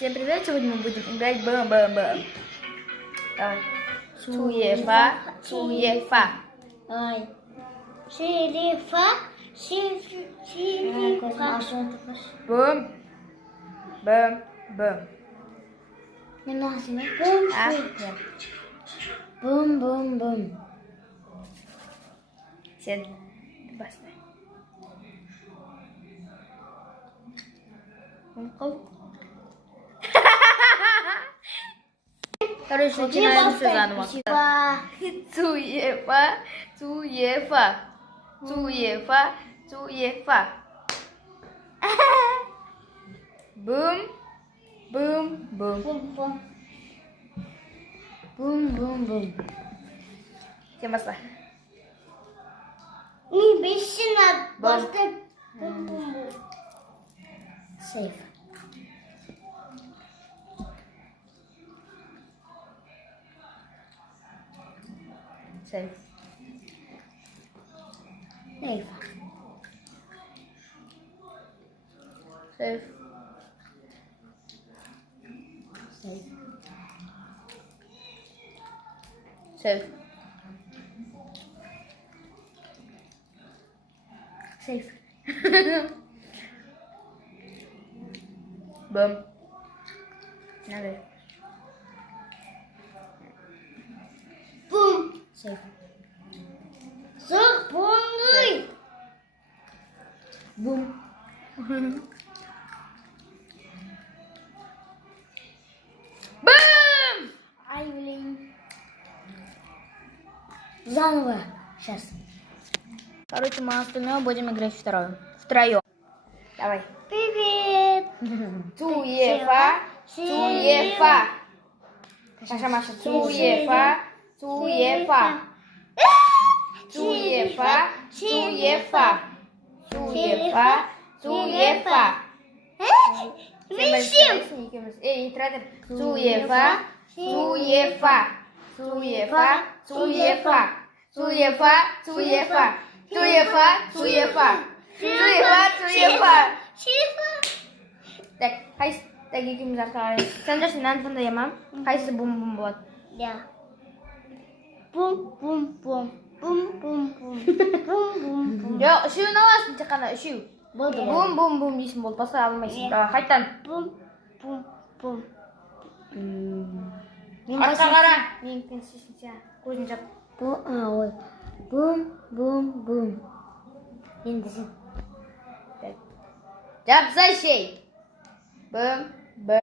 Всем привет! Сегодня мы будем играть бэм-бэм-бэм. Давай. Цуефа, цуефа. Ой. Шерифа, шерифа. Бэм, бэм, бэм. Не надо, не А? бум, Нет. бум, бум, бум. Сед. Баста. Короче, начинаем все заново. Цуефа, цуефа, цуефа, цуефа. Бум, бум, бум. Бум, бум. Бум, бум, бум. Всем баста. Не бейся на Бум. просто бум, бум, бум. Сейф. Сейф. Сейф. Сейф. Сейф. Сейф. Сейф. Бум. Надо. Бум. Сейф. Запомни. Бум. Бум! Ай, блин. Заново. Сейчас. Короче, мы остальное будем играть втроем. Давай. Привет. Цуефа, цуефа. Маша, цуефа, цуефа. Цуефа, цуефа. Цуефа, цуефа. Висим. Эй, тратер. Цуефа, цуефа. Цуефа, цуефа. Цуефа, цуефа. Цуефа, цуефа. Цуефа, цуефа. Так, хайс. Так, ikimiz arkadaşlar. Sen de şimdi de yemem. Haysi bum bum bum. Ja. Bum bum bum. Bum bum bum. Bum bum bum. Yo, şu ne var? Çıkana şu. Болды. Bum bum bum дейсің болды. Басқа алмайсың. Қайтан. Bum bum bum. Артқа қара. Мен пенсиясын көзін жап. Ой. Бум бум бум. Енді сен. Жапса şey. Бум.